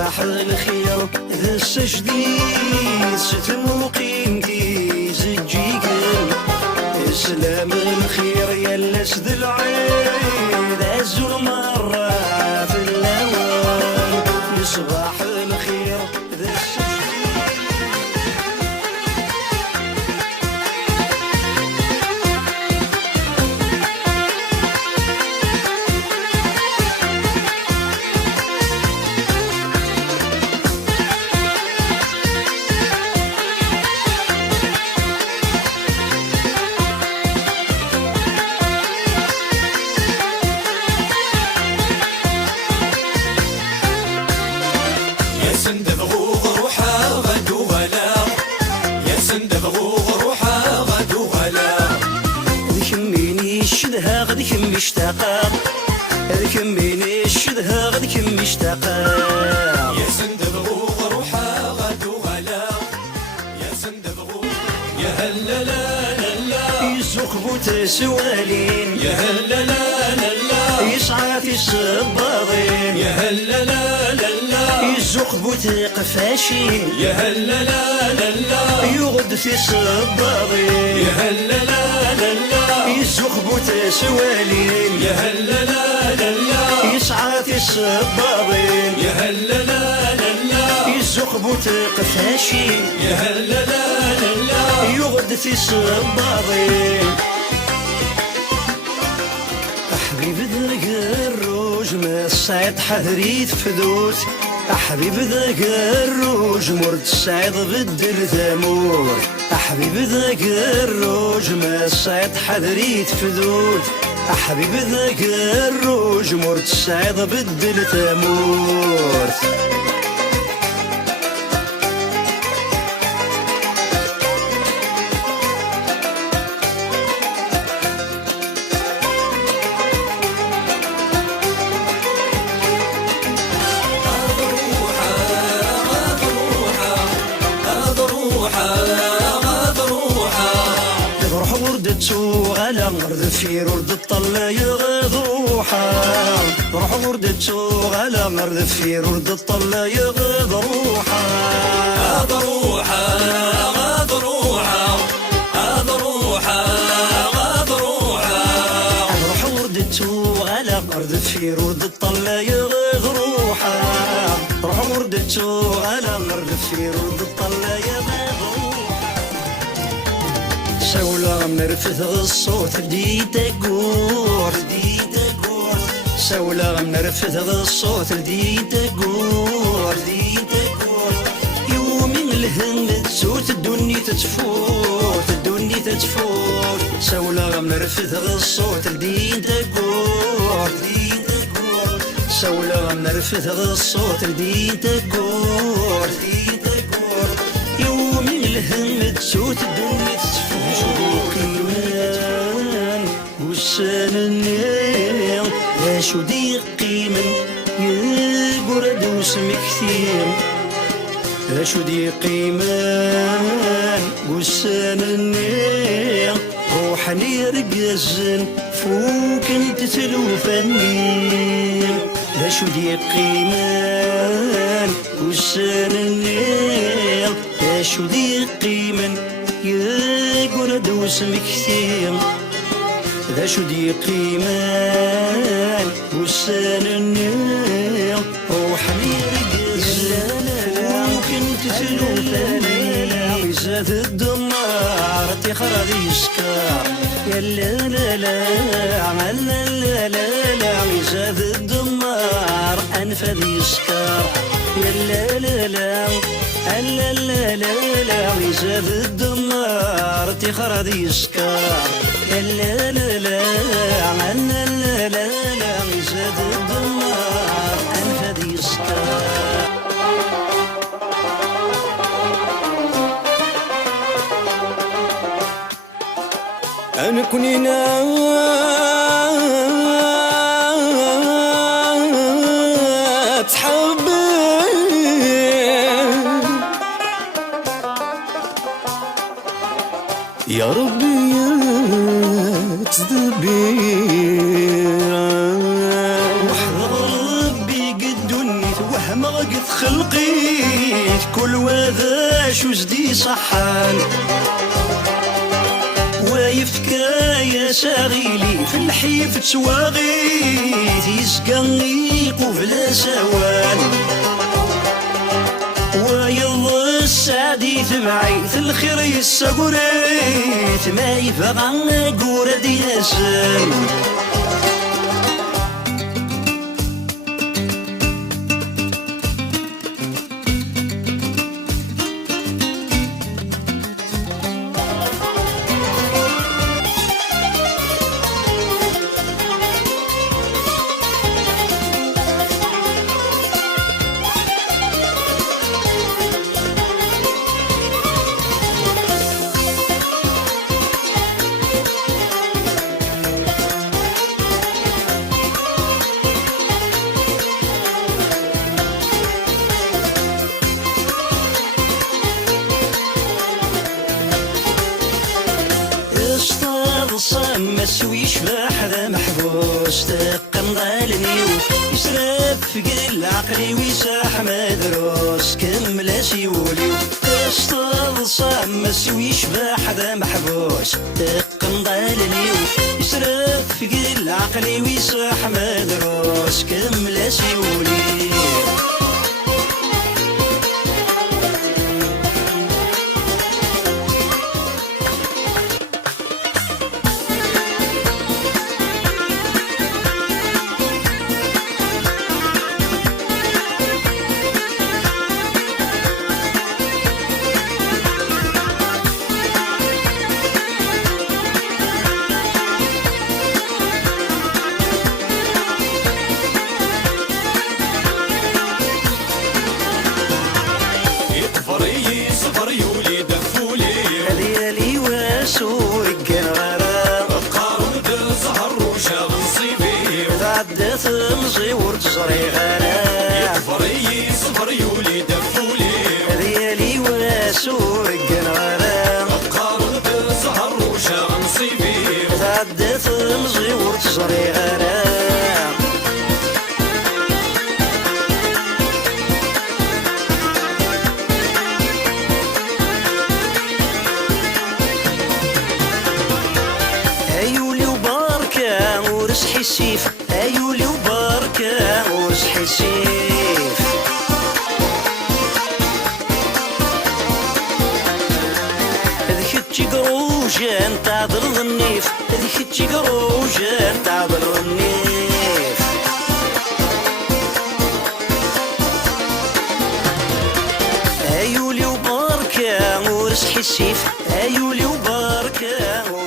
صباح الخير ذا السجديد ستم وقيمتي زجيكم سلام الخير يا الاسد العيد عزوا مرة في الاول صباح الخير ذا السجديد. الشدها غد كم مشتاقة ذيك ميني الشدها غد كم مشتاقة يا سندبغو روحها غد وغلا يا سندبغو يا هلا لا لا لا يزوق بوت سوالين يا هلا لا لا لا يسعى في الصباضين يا هلا لا لا لا يزوق بوت قفاشين يا هلا لا لا لا يغد في الصباضين يا هلا لا لا لا يزوق بوت سوالين يا هلا لا لا لا يسعى في الصباضين يا هلا لا لا لا يزوق بوت قفاشين يا هلا لا لا لا يغد في الصباضين حبيب ذاك الروج ما السعيد حذريت فدوت حبيب ذاك الروج مرد السعيد بدل ثمور حبيب ذاك الروج ما السعيد حذريت فدوت حبيب ذاك الروج مرد السعيد بدل ثمور غلا غرد في رد الطلة يغض روحا روح وردتو غلا غرد في رد الطلة يغض روحا غض روحا غض روحا غض روحا غض روحا روح وردتو غلا غرد في رد الطلة يغض روحا روح وردتو غلا غرد في رد الطلة يغض روحا سولا نرفث الصوت دي تقور سولا نرفث الصوت دي تقور يومي الهم تسوت الدنيا تتفوت سولا نرفث الصوت دي تقور سولا نرفث الصوت دي تقور يومي الهم تسوت الدنيا تتفوت قيمان وسان النيل يا شو دي قيمن يقرد وسم كثير يا شو دي قيمان وسان النيل روحني رقزن فوق انت تلوفني يا شو دي قيمان وسان النيل يا شو دي قيمن يقرد وسم كثير ذا شو دي قيمان وسان النيل روحني رقص ممكن تسلوفني زاد الدمار تخرج يسكر يا لا لا لا لا لا لا لا زاد الدمار انفذ يسكر يا لا لا لا لا لا لا لا زاد الدمار تخرج يسكر لا لا لا لا لا لا زاد الدمار انفذ يسكر انا كنينا يا ربي تذبي وحضر ربي قدني وهم غد خلقيت كل وذا شو زدي صحان ويفكا يا شاغيلي في الحيف تسواغيت يسقني قبل سوان ويض السعدي تبعيت الخير يسقريت ما يبغى قورد ياسن صم سويش بحذا محبوس تقم ضالني يسرف في العقلي ويساح مدروس كمل سيولي اسطل صم سويش بحذا محبوس تقم ضالني يسرف في العقلي ويساح مدروس كمل سيولي تمزي ورتزري غلا يكفري صبر يولي دفولي ريالي واسوق غلا قارن بالزهر وشام صيبي تعدى تمزي ورتزري غلا ايولي وباركة ورسحي السيف ايولي وباركة ورسحي السيف ذكتشي قروجة انت ضرب النيف ذكتشي قروجة انت ضرب النيف ايولي وباركة ورسحي السيف ايولي وباركة